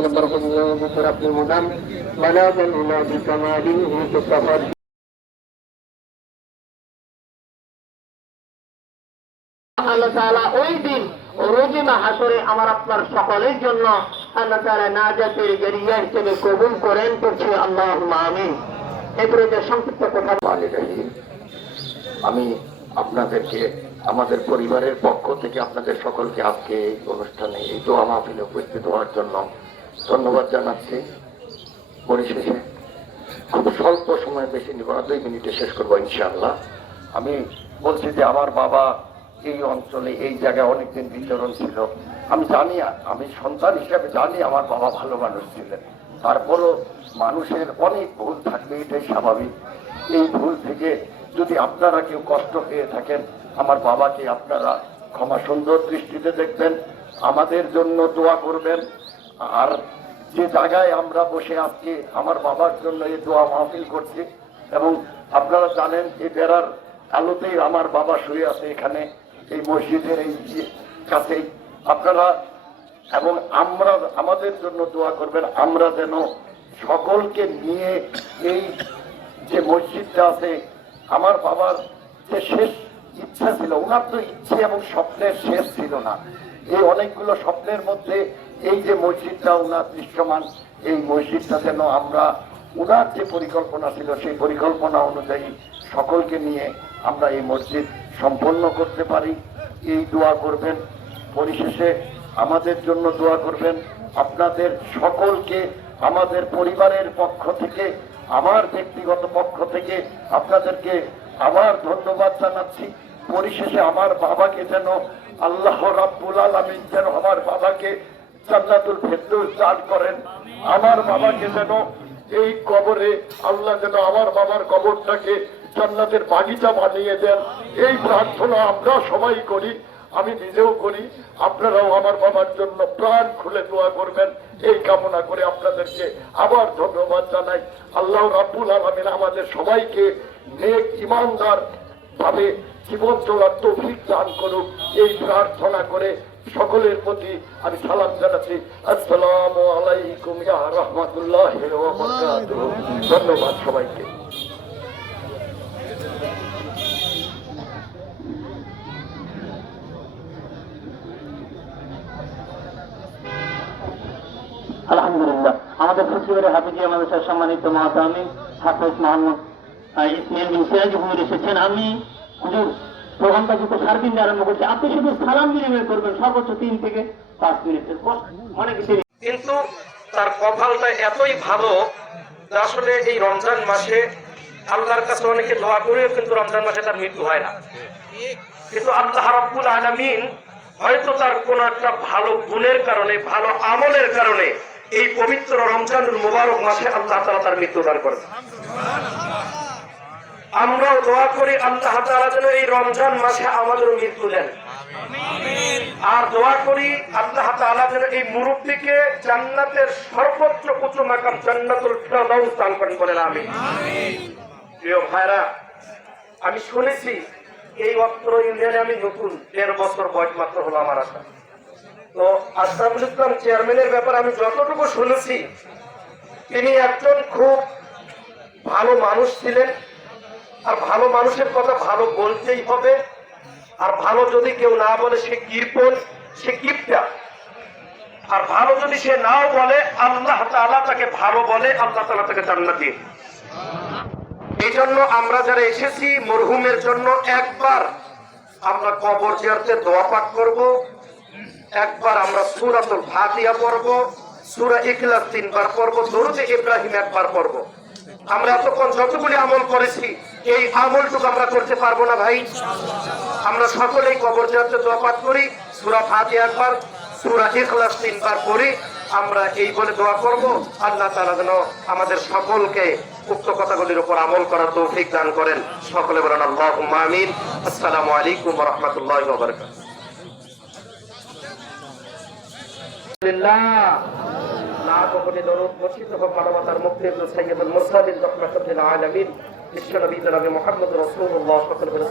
البرق بشرف المدام بلاغا إلى بكماله تتفضل আল্লাহ তাআলা ওই দিন রোজে মাহশরে আমার আপনার সকলের জন্য আল্লাহ তাআলা নাজাতের জরিয়া হিসেবে কবুল করেন করছি আল্লাহুম্মা আমিন। এরপরে যে সংক্ষিপ্ত কথা বলে আমি আপনাদেরকে আমাদের পরিবারের পক্ষ থেকে আপনাদের সকলকে আজকে এই অনুষ্ঠানে এই দোয়া মাহফিলে উপস্থিত হওয়ার জন্য ধন্যবাদ জানাচ্ছি। পরিশেষে খুব স্বল্প সময়, বেশি নিব না, 2 মিনিটে শেষ করবো ইনশাআল্লাহ। আমি বলছি যে আমার বাবা এই অঞ্চলে এই জায়গায় অনেকদিন বিচরণ ছিল। আমি জানি, আমি সন্তান হিসাবে জানি আমার বাবা ভালো মানুষ ছিলেন। তারপরও মানুষের অনেক ভুল থাকবে, এটাই স্বাভাবিক। এই ভুল থেকে যদি আপনারা কেউ কষ্ট পেয়ে থাকেন, আমার বাবাকে আপনারা ক্ষমা সুন্দর দৃষ্টিতে দেখবেন, আমাদের জন্য দোয়া করবেন। আর যে জায়গায় আমরা বসে আজকে আমার বাবার জন্য এই দোয়া মাহফিল করছি, এবং আপনারা জানেন এই বেড়ার আলোতেই আমার বাবা শুয়ে আছে এখানে এই মসজিদের এই কাছেই। আপনারা এবং আমরা আমাদের জন্য দোয়া করবেন, আমরা যেন সকলকে নিয়ে এই যে মসজিদটা আছে, আমার বাবার যে শেষ ইচ্ছা ছিল, ওনার তো ইচ্ছে এবং স্বপ্নের শেষ ছিল না। এই অনেকগুলো স্বপ্নের মধ্যে এই যে মসজিদটা ওনার দৃশ্যমান, এই মসজিদটা যেন আমরা ওনার যে পরিকল্পনা ছিল সেই পরিকল্পনা অনুযায়ী সকলকে নিয়ে আমরা এই মসজিদ সম্পন্ন করতে পারি, এই দোয়া করবেন। পরিশেষে আমাদের জন্য দোয়া করবেন। আপনাদের সকলকে আমাদের পরিবারের পক্ষ থেকে, আমার ব্যক্তিগত পক্ষ থেকে আপনাদেরকে আবার ধন্যবাদ জানাচ্ছি। পরিশেষে আমার বাবাকে যেন আল্লাহ রাব্বুল আলামিন যেন আমার বাবাকে জান্নাতুল ফেরদৌস দান করেন। আমার বাবাকে যেন এই কবরে আল্লাহ যেন আমার বাবার কবরটাকে জান্নাতের বাগিচা বানিয়ে দেন, এই প্রার্থনা আমরা সবাই করি, আমি নিজেও করি। আপনারাও আমার বাবার জন্য প্রাণ খুলে দোয়া করবেন, এই কামনা করে আপনাদেরকে আবার ধন্যবাদ জানাই। আল্লাহ রাব্বুল আলামিন আমাদের সবাইকে নেক ঈমানদার ভাবে জীবন চলার তৌফিক দান করুক, এই প্রার্থনা করে সকলের প্রতি আমি সালাম জানাচ্ছি। আসসালামু আলাইকুম ইয়া রাহমাতুল্লাহি ওয়া বারাকাতুহু। ধন্যবাদ সবাইকে। আলহামদুলিল্লাহ, আমাদের সচিবের হাফিজিয়া মাদ্রাসার সম্মানিত মাহতামিম হাফেজ মোহাম্মদ ইসমাইল বিন সিরাজ হুজুর এসেছেন। আমি হুজুর প্রোগ্রামটা যত সার্বিক আরম্ভ করছি, আপনি শুধু সালাম বিনিময় করবেন সর্বোচ্চ 3 থেকে 5 মিনিটের, অনেক কিছু। কিন্তু তার কপালটা এতই ভালো যে আসলে এই রমজান মাসে আল্লাহর কাছে অনেকে দোয়া করেও কিন্তু রমজান মাসে তার মৃত্যু হয় না। কিন্তু আল্লাহ রাব্বুল আলামিন হয়তো তার কোন একটা ভালো গুণের কারণে, ভালো আমলের কারণে এই পবিত্র রমজানুল মুবারক মাসে আল্লাহ তাআলা তার মৃত্যু দান করেন। আমরাও দোয়া করি আল্লাহ তাআলা যেন এই রমজান মাসে আমাদের মৃত্যু দেন, আর দোয়া করি আল্লাহ তাআলা যেন এই মুরব্বিকে জান্নাতের সর্বোচ্চ উচ্চ মাকাম জান্নাতুল ফেরদাউস দান করেন, বলেন আমিন। প্রিয় ভাইরা, আমি শুনেছি এই অত্র ইউনিয়নে আমি নতুন, 1.5 বছর বয়স মাত্র হলো আমার আসা। তো আশরাফুল ইসলাম চেয়ারম্যানের ব্যাপারে আমি যতটুকু শুনেছি, তিনি একজন খুব ভালো মানুষ ছিলেন। আর ভালো মানুষের কথা ভালো বলতেই হবে, আর ভালো যদি কেউ না বলে সে কৃপণ, সে কিপটা। আর ভালো যদি সে নাও বলে, আল্লাহ তাআলা তাকে ভালো বলে, আল্লাহ তাআলা তাকে জান্নাত দিয়ে। এই জন্য আমরা যারা এসেছি মরহুমের জন্য একবার আমরা কবর জিয়ারতে দোয়া পাঠ করব, একবার আমরা সূরাতুল ফাতিহা পড়ব, সূরা ইখলাস 3 বার পড়ব, দরুদে ইব্রাহিম 1 বার পড়ব। আমরা এতক্ষণ যতগুলি আমল করেছি এই আমলটুকু আমরা করতে পারবো না ভাই? আমরা সকলেই কবর জিয়ারতে দোয়া পাঠ করি, সূরা ফাতিহা 1 বার, সূরা ইখলাস 3 বার পড়ি। আমরা এই বলে দোয়া করব, আল্লাহ তাআলা যেন আমাদের সকলকে উক্ত কথাগুলির উপর আমল করার তৌফিক দান করেন। সকলে বলেন আল্লাহুম্মা আমিন। আসসালামু আলাইকুম ওয়া রাহমাতুল্লাহি ওয়া বারাকাতুহু। লাখো দরুদ বর্ষিত হোক মানবতার মুক্তি সাইয়্যিদুল মুরসালিন রাহমাতুল আলামিন বিশ্ব নবী জনাবে মুহাম্মদ রাসূলুল্লাহ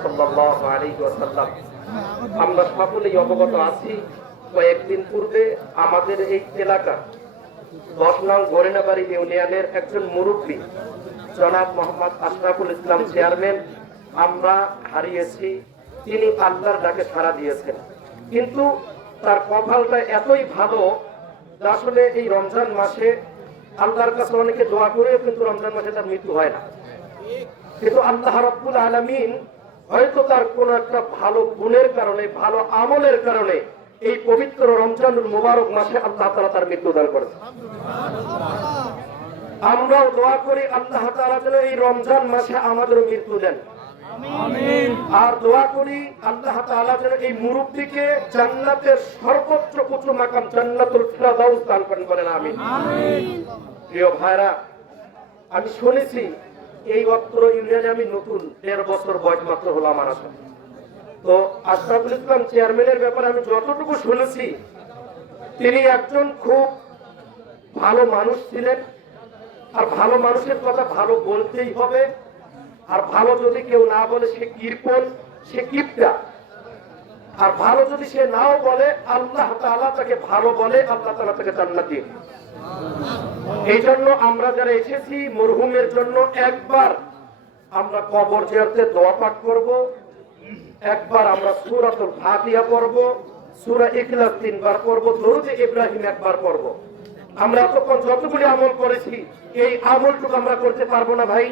সাল্লাল্লাহু আলাইহি ওয়াসাল্লাম। আমরা সকলেই অবগত আছি, কয়েকদিন পূর্বে আমাদের এই এলাকা 10 নং গরিনাবাড়ি ইউনিয়নের একজন মুরব্বী জনাব মোহাম্মদ আশরাফুল ইসলাম চেয়ারম্যান আমরা হারিয়েছি। তিনি আল্লাহর ডাকে সাড়া দিয়েছেন, কিন্তু তার কপালটা এতই ভালো যে আসলে এই রমজান মাসে আল্লাহর কাছে অনেকে দোয়া করেও কিন্তু রমজান মাসে তার মৃত্যু হয় না। কিন্তু আল্লাহ রাব্বুল আলামিন হয়তো তার কোন একটা ভালো গুণের কারণে, ভালো আমলের কারণে এই পবিত্র রমজানুল মুবারক মাসে আল্লাহ তাআলা তার মৃত্যু দান করেছেন। আমরাও দোয়া করি আল্লাহ তাআলা যেন এই রমজান মাসে আমাদের মৃত্যু দেন। আর দোয়া করি আল্লাহ তাআলা যেন এই মুরব্বিকে জান্নাতের সর্বোচ্চ উঁচু মাকাম জান্নাতুল ফিরদাউস দান করেন, বলেন আমিন। প্রিয় ভাইরা, আমি শুনেছি এই অত্র ইউনিয়নে আমি নতুন, 1.5 বছর বয়স মাত্র হলো আমার আসা। তো আশরাফুল ইসলাম চেয়ারম্যানের ব্যাপারে আমি যতটুকু শুনেছি, তিনি একজন খুব ভালো মানুষ ছিলেন। আর ভালো মানুষের কথা ভালো বলতেই হবে। আর ভালো যদি কেউ না বলে সে কৃপণ, সে কিপটা। আর ভালো যদি সে নাও বলে, আল্লাহ তাআলা তাকে ভালো বলে, আল্লাহ তাআলা তাকে জান্নাত দিয়ে। এই জন্য আমরা যারা এসেছি মরহুমের জন্য একবার আমরা কবর জিয়ারতে দোয়া পাঠ করব, একবার আমরা সূরাতুল ফাতিহা পড়ব, সূরা ইখলাস 3 বার পড়ব, দরুদে ইব্রাহিম একবার পড়ব। আমরা এতক্ষণ যতগুলি আমল করেছি এই আমলটুকু আমরা করতে পারবো না ভাই?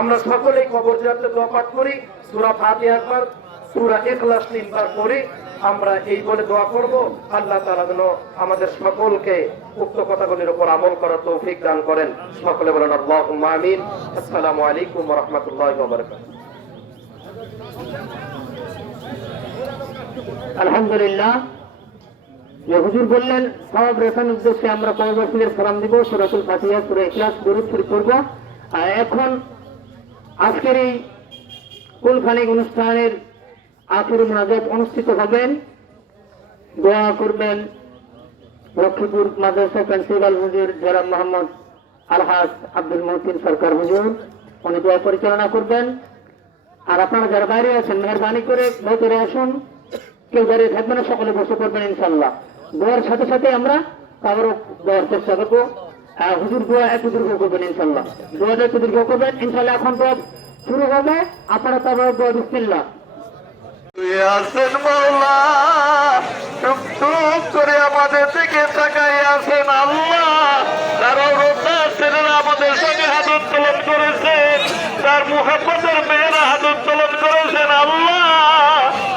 আমরা সকলেই কবর জিয়ারতে দোয়া পাঠ করি, সূরা ফাতিহা একবার, সূরা ইখলাস 3 বার পড়ি। আমরা এই বলে দোয়া করব, আল্লাহ তাআলা যেন আমাদের সকলকে উক্ত কথাগুলির উপর আমল করার তৌফিক দান করেন। সকলে বলেন আল্লাহুম্মা আমিন। আসসালামু আলাইকুম ওয়া রাহমাতুল্লাহি ওয়া বারাকাতুহু। আলহামদুলিল্লাহ, হুজুর বললেন সব রেখার উদ্দেশ্যে আমরা কবরবাসীদের সালাম দিব, সূরাতুল ফাতিহা, সূরা ইখলাস, দরুদ শরীফ পড়ব। আর এখন আজকের এই কুলখানিক অনুষ্ঠানের আখির মুনাজাত অনুষ্ঠিত হবেন। দোয়া করবেন লক্ষ্মীপুর মাদ্রাসা প্রিন্সিপাল হুজুর জনাব মোহাম্মদ আলহাজ আব্দুল মহসিন সরকার হুজুর, উনি দোয়া পরিচালনা করবেন। আর আপনারা যারা বাইরে আছেন মেহরবানি করে ভেতরে আসুন, কেউ দাঁড়িয়ে থাকবে না, সকলে বসে পড়বেন ইনশাল্লাহ। দোয়ার সাথে সাথে আমরা কারো দেওয়ার চেষ্টা করবো। হুজুর দোয়া একটু দীর্ঘ করবেন ইনশাল্লাহ, দোয়াটা একটু দীর্ঘ করবেন ইনশাল্লাহ। এখন তো শুরু হবে, আপনারা তারপর দোয়া বিসমিল্লাহ। আছেন মওলা, টুক টুক করে আমাদের দিকে তাকাই আছেন আল্লাহ। তার অবতার ছেলেরা আমাদের সঙ্গে হাত উত্তোলন করেছেন, তার মুহাব্বতের মেয়েরা হাত উত্তোলন করেছেন আল্লাহ।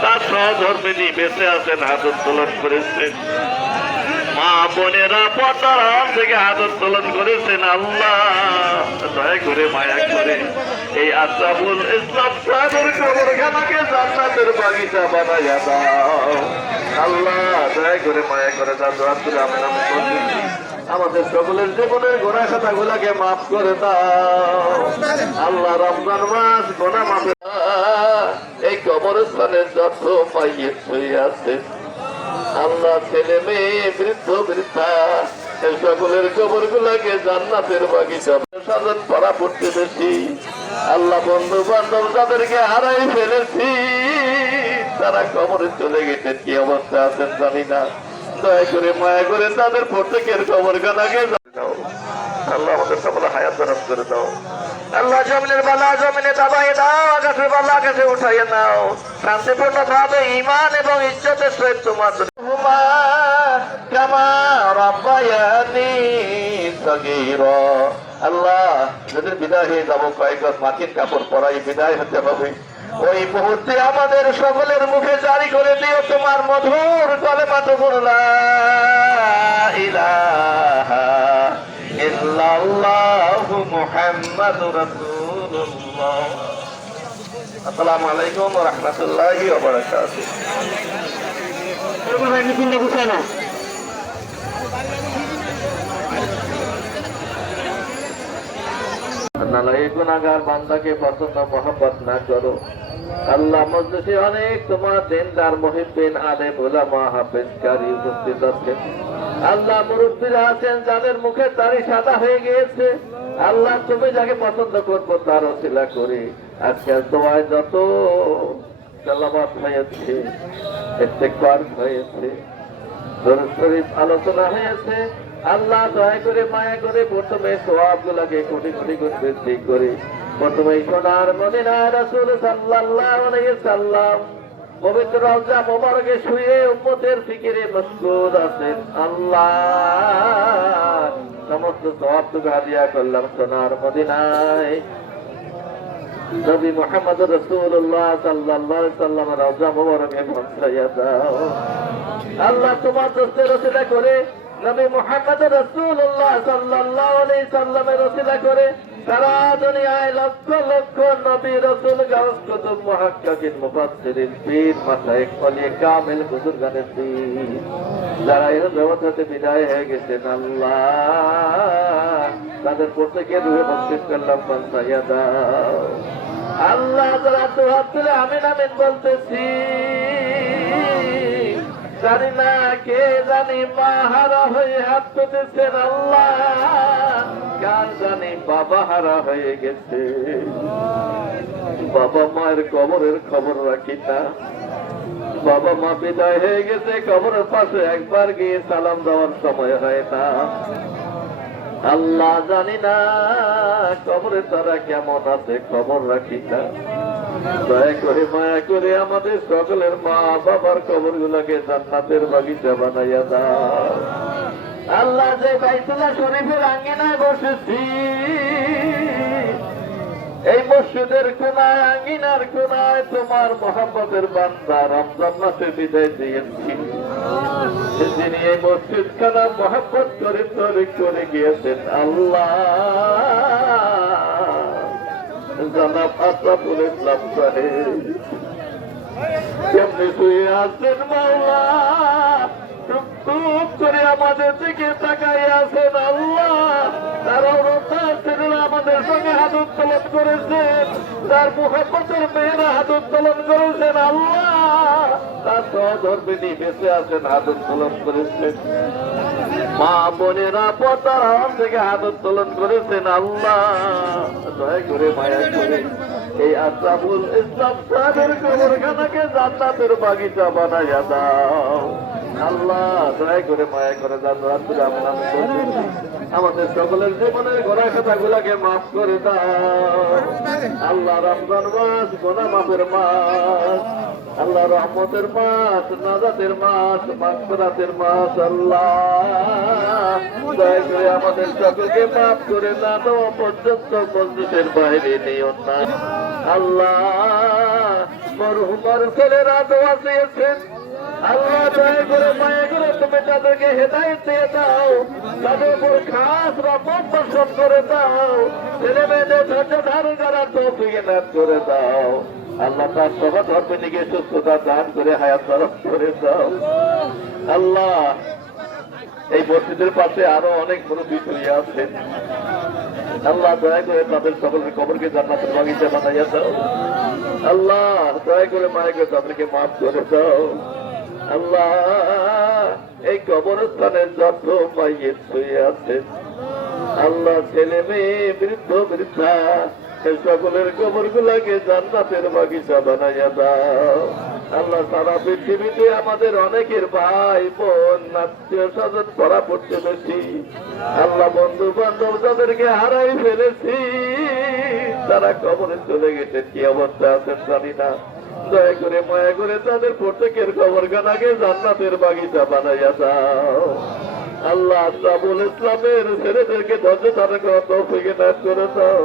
তার সহধর্মিনী বেঁচে আছেন, হাত উত্তোলন করেছেন। মা বোনেরা পর্দার আড়াল থেকে হাত উত্তোলন করেছেন আল্লাহ। দয়া করে মায়া করে এই আশরাফুল ইসলাম সাহেবের কবরখানাকে জান্নাতের বাগিচা বানাইয়া দাও আল্লাহ। দয়া করে মায়া করে তার দোয়া তুলে আমি বলছি, আমাদের সকলের জীবনের গোনা খাতা গুলাকে মাফ করে দাও আল্লাহ। রমজান মাস গোনা মাফে এই কবরস্থানের যত মাইয়িত হয়ে আছে আল্লাহ, ছেলে মেয়ে বৃদ্ধ বৃদ্ধা এই সকলের কবর গুলাকে জান্নাতের বাগিচা সাজান। পড়া পড়তে বেশি আল্লাহ, বন্ধু বান্ধব তাদেরকে হারাই ফেলেছি, তারা কবরে চলে গেছে, কি অবস্থা আছেন জানি না। দয়া করে মায়া করে তাদের প্রত্যেকের কবরখানাকে দাও আল্লাহ। আমাদের সকলে হায়াত দারাজ করে দাও আল্লাহ। জমিনের বালা জমিনে দাবাই দাও, আকাশের বালা আকাশে উঠাইয়া নাও। শান্তিপূর্ণ ভাবে ঈমান এবং ইজ্জতের সহিত তোমার আল্লাহ। যদি বিদায় হয়ে যাবো কয়েক মাটির কাপড় পরাই বিদায় হতে হবে, ওই মুহূর্তে আমাদের সকলের মুখে জারি করে দিও তোমার মধুর কলেমা তখন লা ইলাহা ইল্লাল্লাহু মুহাম্মাদুর রাসূলুল্লাহ। আসসালামু আলাইকুম ওয়া রাহমাতুল্লাহি ওয়া বারাকাতুহু। গুনাহগার বান্দাকে পছন্দ মহব্বত না করো আল্লাহ। মজলিসে অনেক তোমার দিনদার মুহিব্বিন আলেম উলামা হাফেজ কারি উপস্থিত আছেন আল্লাহ। মুরব্বিরা আছেন যাদের মুখে দাড়ি সাদা হয়ে গিয়েছে আল্লাহ, তুমি যাকে পছন্দ করবো তার ওসিলা করে আজকের দোয়ায় যত সালাওয়াত হয়েছে, ইস্তিগফার হয়েছে, দরুদ শরীফ আলোচনা হয়েছে, আল্লাহ দয়া করে মায়া করে প্রথমে সোয়াব গুলাকে কোটি কোটি গুণ বৃদ্ধি করে প্রথমে সোনার মদিনায় রাসূল সাল্লাল্লাহু আলাইহি সাল্লাম পবিত্র রওজা মোবারকে শুয়ে উম্মতের ফিকিরে মশগুল আছেন। আল্লাহ সমস্ত সওয়াবটুকু হাদিয়া করলাম সোনার মদিনায় নবী মুহাম্মদ রাসূলুল্লাহ সাল্লাল্লাহু আলাইহি সাল্লাম রওজা মোবারকে পৌঁছাইয়া দাও। আল্লাহ তোমার দোস্তের রসিলা করে নবী মুহাম্মদ রাসূলুল্লাহ সাল্লাল্লাহু আলাইহি সাল্লামের রসিলা করে সারা দুনিয়ায় লক্ষ লক্ষ নবী রাসূল গাউস কুতুব মুহাক্কিকিন মুফাসসিরিন পীর মাশায়েখ ওলিয়ে কামিল বুজুর্গানের পীর যারা এই জগৎ হতে বিদায় হয়ে গেছেন আল্লাহ তাদের প্রত্যেকের রূহে বক্ষিস করলাম পৌঁছাইয়া দাও। আল্লাহ যারা দুহাত তুলে আমিন আমিন বলতেছি জানি না কে জানি মা হারা হয়ে হাত পেতেছেন আল্লাহ কার জানি বাবা হারা হয়ে গেছে বাবা মায়ের কবরের খবর রাখি না বাবা মা বিদায় হয়ে গেছে কবরের পাশে একবার গিয়ে সালাম দেওয়ার সময় হয় না আল্লাহ জানি না কবরে তারা কেমন আছে খবর রাখি না দয়া করে মায়া করে আমাদের সকলের মা বাবার কবর গুলাকে জান্নাতের বাগিচা বানাইয়া দাও। আল্লাহ যে বাইতুল্লাহ শরীফের আঙ্গিনায় বসেছি এই মসজিদের কোনায় আঙ্গিনার কোনায় তোমার মহব্বতের বান্দা রমজান মাসে বিদায় দিয়েছি যিনি এই মসজিদ খানা মহব্বত করে তৈরি করে গিয়েছেন আল্লাহ জনাব আশরাফুল ইসলাম সাহেব কেমনি শুয়ে আছেন মাওলা টুক করে আমাদের দিকে তাকাই আছেন আল্লাহ তার ছেলেরা আমাদের সঙ্গে হাত উত্তোলন করেছেন তার মুহাব্বতের মেয়েরা হাত উত্তোলন করেছেন আল্লাহ তার সহধর্মিনী বেঁচে আছেন হাত উত্তোলন করেছেন মা বোনেরা পতার থেকে হাত উত্তোলন করেছেন আল্লাহ দয়া করে মায়া করে এই আশরাফুল ইসলাম সাহেবের কবরখানাকে জান্নাতের বাগিচা বানাইয়া দাও আল্লাহ দয়া করে মায়া করে জান্নাতুল আমনাম আমাদের সকলের জীবনের গোনা খাতা গুলাকে মাফ করে দাও আল্লাহ রমজান মাস গোনা মাফের মাস আল্লাহ রহমতের মাস নাজাতের মাস মাগফিরাতের মাস আল্লাহ দয়া করে আমাদের সকলকে মাফ করে না দেওয়া পর্যন্ত মসজিদের বাইরে নিও না আল্লাহ মরহুমার ছেলেরা দোয়া চেয়েছেন আল্লাহ দয়া করে মায়া করে তুমি তাদেরকে হেদায়েত দিয়ে দাও তাদের উপর খাস রহমত বর্ষণ করে দাও ছেলে মেয়েদের ধৈর্য ধারণ করার তৌফিক এনায়েত করে দাও আল্লাহ তার সবার ধর্মিনীকে সুস্থতা দান করে হায়াত তরফ করে দাও আল্লাহ এই মসজিদের পাশে আরো অনেক মুরব্বী শুয়ে আছেন আল্লাহ দয়া করে তাদের সকলের কবরকে জান্নাতের বাগিচা বানাইয়া দাও আল্লাহ দয়া করে মায়া করে তাদেরকে মাফ করে দাও আল্লাহ এই কবরস্থানের যত মাইয়ের শুয়ে আছেন আল্লাহ ছেলে মেয়ে বৃদ্ধ বৃদ্ধা এই সকলের কবর গুলাকে জান্নাতের বাগিচা বানাইয়া দাও আল্লাহ সারা পৃথিবীতে আমাদের অনেকের ভাই বোন আত্মীয় স্বজন পড়া পড়তে বেশি আল্লাহ বন্ধু বান্ধব যাদেরকে হারাই ফেলেছি তারা কবরে চলে গেছে কি অবস্থা আছেন জানি না দয়া করে মায়া করে তাদের প্রত্যেকের কবরখানাকে জান্নাতের বাগিচা বানাইয়া দাও আল্লাহ আশরাফুল ইসলামের ছেলেদেরকে ধৈর্য ধারণ করার তৌফিক এনায়েত করে দাও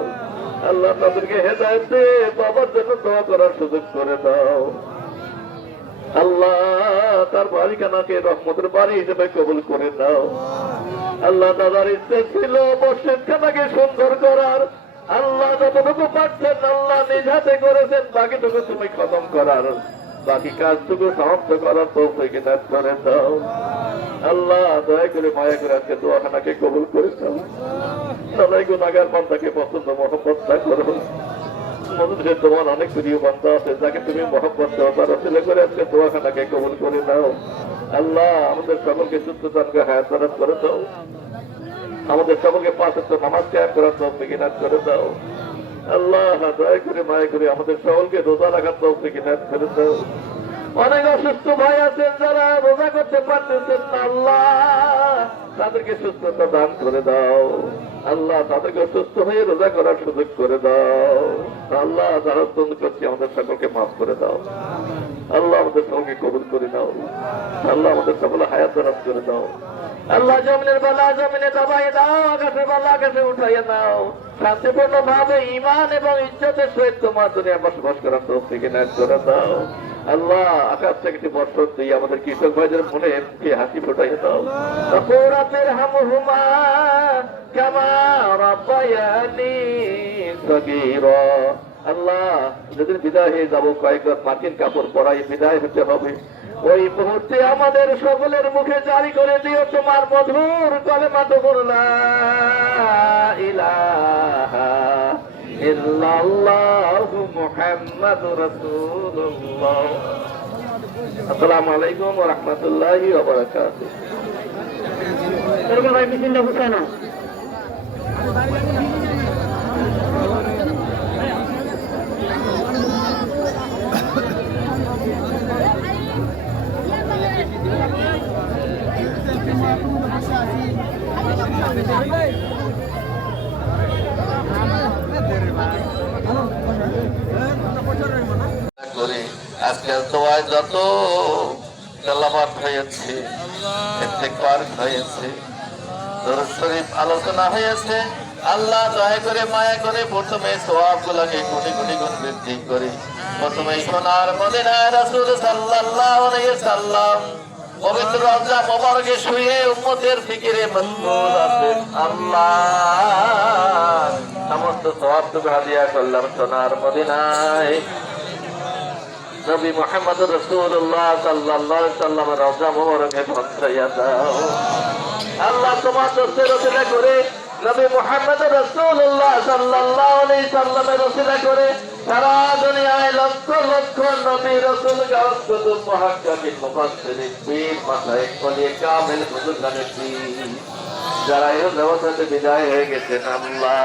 আল্লাহ তাদেরকে হেদায়েত দিয়ে বাবার জন্য দোয়া করার সুযোগ করে দাও আল্লাহ তার বাড়িখানাকে রহমতের বাড়ি হিসেবে কবুল করে দাও আল্লাহ দাদার ইচ্ছে ছিল মসজিদ খানাকে সুন্দর করার আল্লাহ যতটুকু পারছেন আল্লাহ নিজ হাতে করেছেন বাকিটুকু তুমি খতম করার বাকি কাজটুকু সমাপ্ত করার তৌফিক এনায়েত করে দাও আল্লাহ দয়া করে মায়া করে আজকে দোয়াখানাকে কবুল করে দাও সবাই গুনাহগার বান্দাকে পছন্দ মহব্বত করো মধ্যে তোমার অনেক প্রিয় বান্দা আছে যাকে তুমি মহব্বত দাও তার ছেলে করে আজকে দোয়াখানাকে কবুল করে দাও আল্লাহ আমাদের সকলকে সুস্থ জানকে হায়াত দারাজ করে দাও আমাদের সকলকে পাঁচ ওয়াক্ত নামাজ কায়েম করার তৌফিক এনায়েত করে দাও আল্লাহ দয়া করে মায়া করে আমাদের সকলকে রোজা রাখার তৌফিক এনায়েত করে দাও অনেক অসুস্থ ভাই আছেন যারা রোজা করতে পারতেছেন না, আল্লাহ তাদেরকে সুস্থতা দান করে দাও। আল্লাহ তাদেরকে সুস্থ হয়ে রোজা করার সুযোগ করে দাও। আল্লাহ যারা তন্দ করছি আমাদের সকলকে মাফ করে দাও। আল্লাহ আমাদের সকলকে কবুল করে দাও। আল্লাহ আমাদের সকলে হায়াত দারাজ করে দাও। আল্লাহ জমিনের বেলা জমিনে দবাই দাও, আকাশে বেলা আকাশে উঠাইয়া দাও। শান্তিপূর্ণ ভাবে ঈমান এবং ইজ্জতের সহিত তোমার দুনিয়া বসবাস করার তৌফিক এনায়েত করে দাও। আল্লাহ আকাশ থেকে একটি বর্ষণ দিয়ে আমাদের কৃষক ভাইদের মনে কি হাসি ফোটাইয়া দাও। রাব্বির হামহুমা কামা রাব্বায়ানি সগীরা। আল্লাহ যেদিন বিদায় হয়ে যাবো কয়েকবার মাটির কাপড় পরাই বিদায় হতে হবে, ওই মুহূর্তে আমাদের সকলের মুখে জারি করে দিও তোমার মধুর কলেমা, লা ইলাহা ইল্লাল্লাহু মুহাম্মাদুর রাসূলুল্লাহ। আসসালামু আলাইকুম ওয়া রাহমাতুল্লাহি ওয়া বারাকাতুহু। ভাই মিছিলটা বুঝায় না। আজকাল তোমায় যত তেলাওয়াত হয়েছে, ইস্তিগফার হয়েছে, দরুদ শরীফ আলোচনা হয়েছে, আল্লাহ দয়া করে মায়া করে প্রথমে সওয়াবগুলোকে কোটি কোটি গুণ বৃদ্ধি করে প্রথমে সোনার মদিনায় রাসূল সাল্লাল্লাহু আলাইহি সাল্লাম পবিত্র রওজা মোবারকে শুয়ে উম্মতের ফিকিরে মশগুল আছেন। আল্লাহ সমস্ত সওয়াবটুকু হাদিয়া করলাম সোনার মদিনায় নবী মুহাম্মদ রাসূলুল্লাহ সাল্লাল্লাহু আলাইহি সাল্লামের রওজা মোবারকে পৌঁছাইয়া দাও। আল্লাহ তোমার দোস্তের ওসিলা করে নবী মুহাম্মদ রাসূলুল্লাহ সাল্লাল্লাহু আলাইহি সাল্লামের ওসিলা করে সারা দুনিয়ায় লক্ষ লক্ষ নবী রাসূল গাওস কুতুব মুহাক্কিকিন মুফাসসিরিন পীর মাশায়েখ ওলিয়ে কামিল বুজুর্গানে পীর যারা এই জগতে বিদায় হয়ে গেছেন, আল্লাহ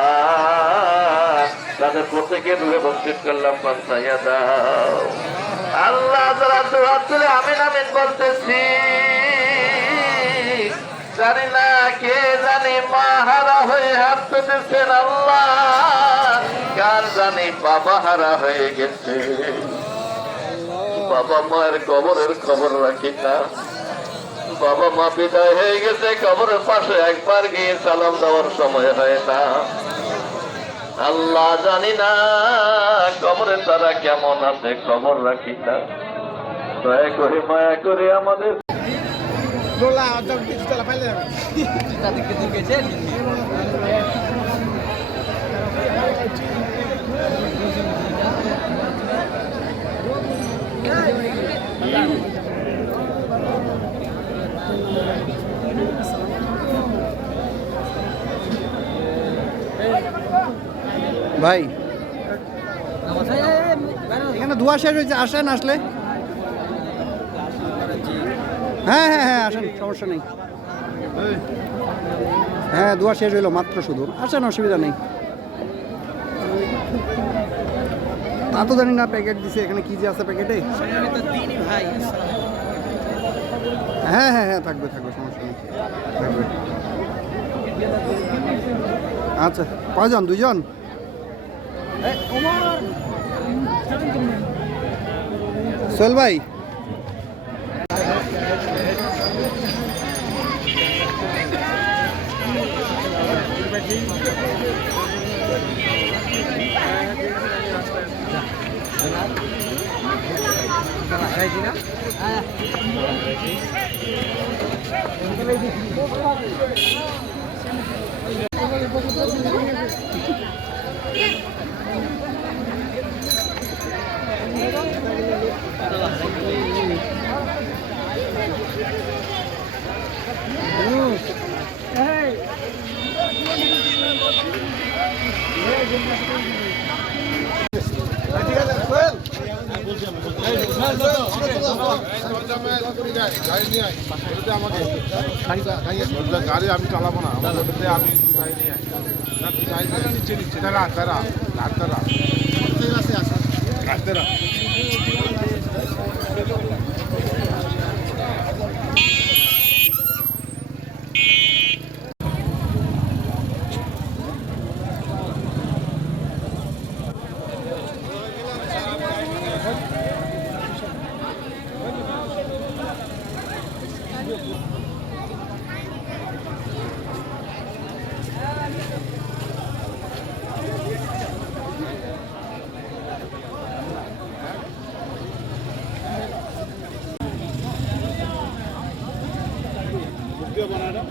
তাদের প্রত্যেকের রূহে বঞ্চিত করলাম, পৌঁছাইয়া দাও। আল্লাহ যারা দোয়া তুলে আমিন আমিন বলতেছি, জানি না কে জানি মা হারা হয়ে হাত পেতেছেন, আল্লাহ কার জানি বাবা হারা হয়ে গেছে, বাবা মায়ের কবরের খবর রাখি না, বাবা মা বিদায় হয়ে গেছে, কবরের পাশে একবার গিয়ে সালাম দেওয়ার সময় হয় না। আল্লাহ জানি না কবরে তারা কেমন আছে, খবর রাখি না, দয়া করে মায়া করে আমাদের ভাই এখানে ধোয়া শেষ হয়েছে, আসেন আসলে। হ্যাঁ হ্যাঁ হ্যাঁ আসেন, সমস্যা নেই। হ্যাঁ ধোয়া শেষ হইলো মাত্র, শুধু আসেন, অসুবিধা নেই। তা তো জানি না প্যাকেট দিছে, এখানে কি যে আছে প্যাকেটে। হ্যাঁ হ্যাঁ হ্যাঁ থাকবে থাকবে, সমস্যা নেই, থাকবে। আচ্ছা কয়জন? দুইজন? সোহেল ভাই গাড়ি আমি চালাবো না, আমি গাড়ি নিয়ে ডাক্তাররা ভিডিও বানাটা